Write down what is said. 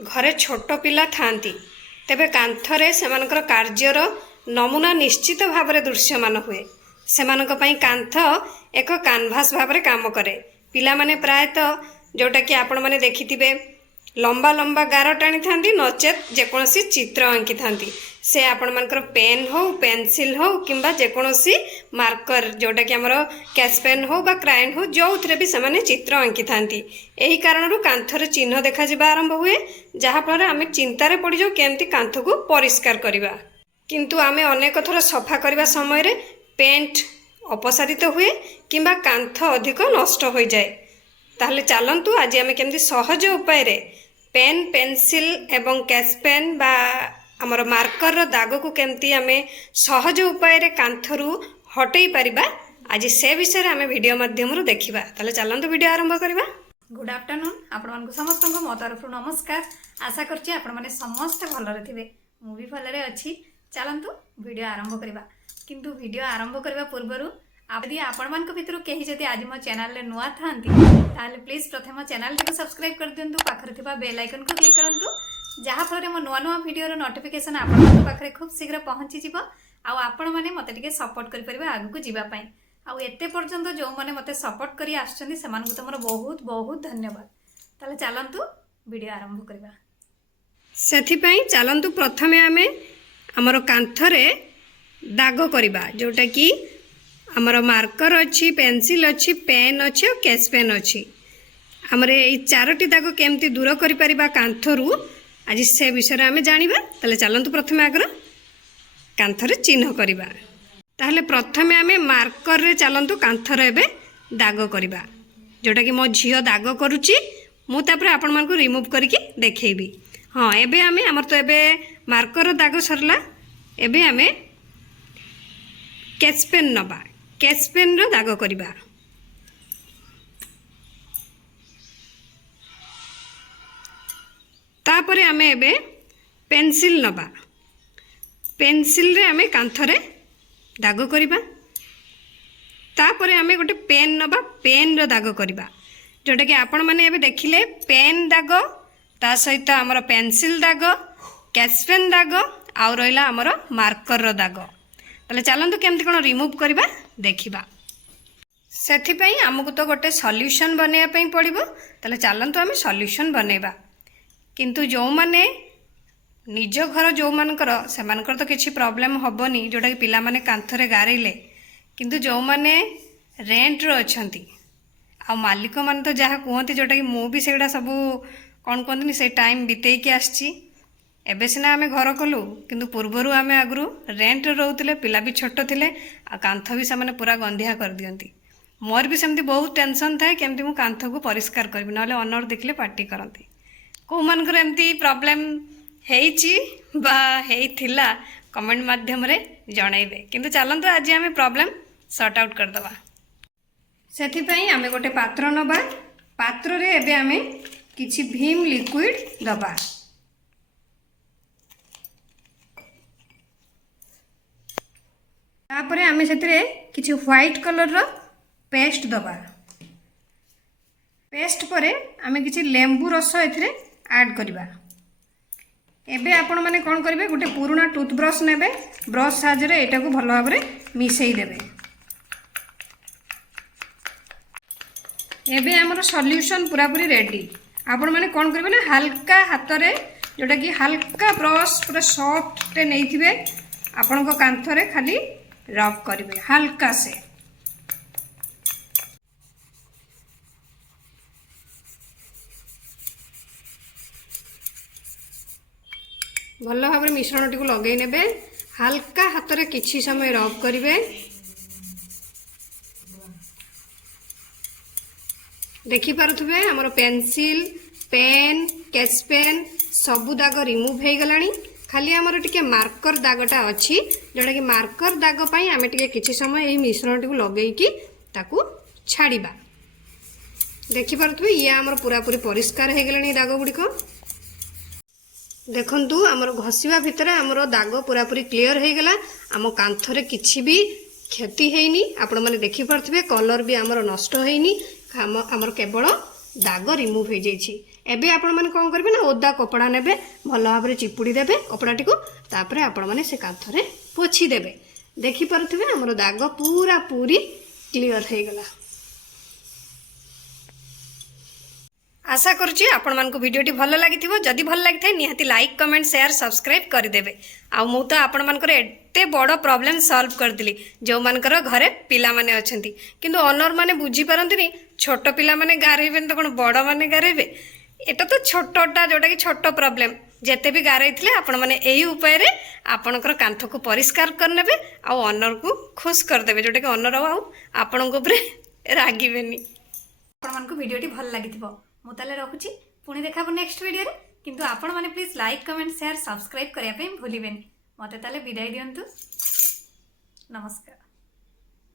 घरे छोट पिला थांती तेबे कांथरे सेमानकर कार्यर नमूना निश्चित भाव में दृश्यमान हुए। सेमानक पई कांथ एक कानभास भाव में काम करे। पिला माने प्रायतः जोटा कि आपण माने देखिथिबे लंबा लंबा गार टाणी थांती नचेत जेकोसी चित्र आंकी थांती। से आपण मानकर पेन हो पेंसिल हो किंबा जेकोसी मार्कर जोटा कि हमर कैश पेन हो बा क्रायन हो जो थे भी से चित्र आंकी थांती। एही कारणरू कांथर चिन्ह देखा जिबा आरंभ हुए जहा फल आम चिंतार पड़ जाऊ केमती कांथ को परिष्कार करवा। किंतु आमे अनेक थर सफा करबा समय रे पेंट अपसारित हुए किंबा कांथ अधिक नष्ट हो जाए। ताहले चलंतु आज आमे केमती सहज उपाय रे पेन पेंसिल एवं कैश पेन बा आमर मार्कर रो दाग को केमती आमे सहज उपाय रे कांथरू हटई परिबा आज से विषय आमे वीडियो माध्यम रो देखिबा। ताहले चलंतु वीडियो आरंभ करबा। गुड आफ्टरनून आपण मानकु समस्त को मो तरफ नमस्कार। आशा करछि आपण माने समस्त भलरे थिबे। मु भी भलरे अछि। चलंतु वीडियो आरंभ करबा। किंतु वीडियो आरंभ करबा पूर्वरु यदि आपण मानक भितर केही जदि आज मो चैनल रे नुआ थांती ताले प्लीज प्रथम चैनल को सब्सक्राइब कर दियंतु। पाखरे थिबा बेल आइकन को क्लिक करंतु जहा फल मो नुआ नुआ वीडियो रो नोटिफिकेशन आपण मानक पाखरे खूब शीघ्र पहुंची जिवो। आ आपण माने मते टिके सपोर्ट करि परिबा आगु को जिबा पई। आ एते पर्यंत जो माने मते सपोर्ट करी आछछन्ती सेमानकु तमरो बहुत बहुत धन्यवाद। ताले चलंतु वीडियो आरंभ करबा। सेथि पई चलंतु प्रथमे आमे हमर कांथरे दाग करबा जोटा कि हमर मार्कर अच्छी पेंसिल अच्छी पेन अच्छी और कैश पेन अच्छी। हमरे ये चारोटी दाग केमती दूर करि परिबा कांथरू आज से विषय आमे जानिबा। ताले चलंतु प्रथमे आगर कांथरे चिन्ह करबा। ताहले प्रथमे आमे मार्कर रे चलंतु कांथरे एबे दाग करबा जोटा कि मो झियो दाग करूची। मु तापर आपण मानकु रिमूव करके देखैबी। हाँ एबे आमे हमर तो एबे मार्कर दाग सरला। एबे आमे कैश पेन नबा। कैश पेन रो दाग करबा। तापरे आमे एबे पेंसिल नबा। पेंसिल रे आमे कांथरे दाग करबा। तापरे आमे गोटे पेन नबा। पेन रो दाग करबा जोटा कि आपण माने एबे देखिले पेन दाग ता सहित हमर पेंसिल दाग कैश पेन दाग आउ रहिला हमर मार्कर रो दाग। ताले चलंतु केमती कोन रिमूव करबा देखिबा। सेथि पई हमकु तो गोटे सॉल्यूशन बनेया पई पड़िबो। ताले चलंतु आमे सॉल्यूशन बनेबा। किंतु जो माने निज घर जो मानकर सेमानकर तो किछि प्रॉब्लम हबनी जोटा कि पिला माने कांथरे गारेले। किंतु जो माने रेंट रो अछंती आ मालिक मान तो जहा कहती जोटा कि मु भी सेगुड़ा सब कौन कहते से टाइम बितेई के आसची। एबे सिना आमे घर कलु किंतु पूर्वरु आमे आगरु रेंट रोउतले पिला भी छोट थिले आ कांथ भी से पूरा गंधिया कर दियंती। मोर भी सेमती बहुत टेंशन थाए केमती मु कांथ को परिष्कार करबी नले ओनर देखले पार्टी करंती। को मानकर एमती प्रॉब्लम हेइची बा हेइथिला कमेंट माध्यम रे जणाइबे। किंतु चलंतु आज आमे प्रॉब्लम सॉर्ट आउट कर दबा। सेथि पई आमे गोटे पात्र नबा। पात्र रे एबे आमे किछि भीम लिक्विड दबा। तापरे आमे सेतिरे किछि व्हाइट कलर रो पेस्ट दबा। पेस्ट परे आमे किछि लेंबू रस एथिरे ऐड करबा। एबे आपण माने कोन करिवे गोटे पुराना टूथब्रश नेबे। ब्रश साहाय्य रे एटा को भलो भाबरे मिसेई देबे। एबे हमर सॉल्यूशन पूरा पूरी रेडी। आपण माने कोन करिवे ना हल्का हाथ रे जोटा कि हल्का ब्रश पूरा सॉफ्ट टे नैथिबे आपण को कांथरे खाली रब करिवे हल्का से। भल भाव मिश्रण टी लगे नेबे। हल्का हाथ रे किछि समय रब करिवे। देखि पारुथबे हमर पेंसिल पेन कैश पेन सबु दाग रिमूव हे गलानी। खाली हमर टिके मार्कर दागटा अछि जोटा कि मार्कर दाग पई आमे टिके किछि समय एही मिश्रण टी लगेई कि ताकू छाड़ीबा। देखि पारुथबे ये हमर पूरा पूरी परिष्कार हे गलानी दाग गुडी को। देखंतु हमर घसीबा भितर हमर दाग पूरा पूरी क्लियर हे गला। हम कांथरे किछि भी क्षति हेनी। आपण माने देखि पारथबे कलर भी हमर नष्ट हेनी। हमर केवल दाग रिमूव हो जाइछि। ଏବେ ଆପଣମାନେ କ'ଣ କରିବେ ନା ଓଦା କପଡ଼ା ନେବେ, ଭଲ ଭାବରେ ଚିପୁଡ଼ି ଦେବେ କପଡ଼ାଟିକୁ, ତାପରେ ଆପଣମାନେ ସେ କାନ୍ଥରେ ପୋଛିଦେବେ। ଦେଖିପାରୁଥିବେ ଆମର ଦାଗ ପୁରାପୁରି କ୍ଲିଅର ହେଇଗଲା। आशा करुच्ची आपण मानक वीडियोटी भल लगी जदि भल लगी था निहाती लाइक कमेंट शेयर सब्सक्राइब करदेवे। आ मु तो आपण मानकर एते बड़ प्रॉब्लम सॉल्व करदेली जो मानकर घरे पिला माने अछंती किंतु ओनर माने बुझी पारंतिनी छोट पिला माने गारेबे तो कोन बड़ माने गारेबे। एटा तो छोटटा जोटा कि छोट प्रॉब्लम जेते भी गारे थिले आपण माने एही उपाय रे आपणकर कांथ को परिष्कार करनेबे आ ओनर को खुश करदेबे जोटा कि ओनर आ आपणक ऊपर रागिबेनी। आपण मानक वीडियोटी भल लागिथिबो मु ताले रखुची पुणी देखा नेक्स्ट वीडियो रे किंतु आपण माने please like comment share subscribe करिया पे भूलिबेनी। मते ताले विदाई दियंतु। नमस्कार।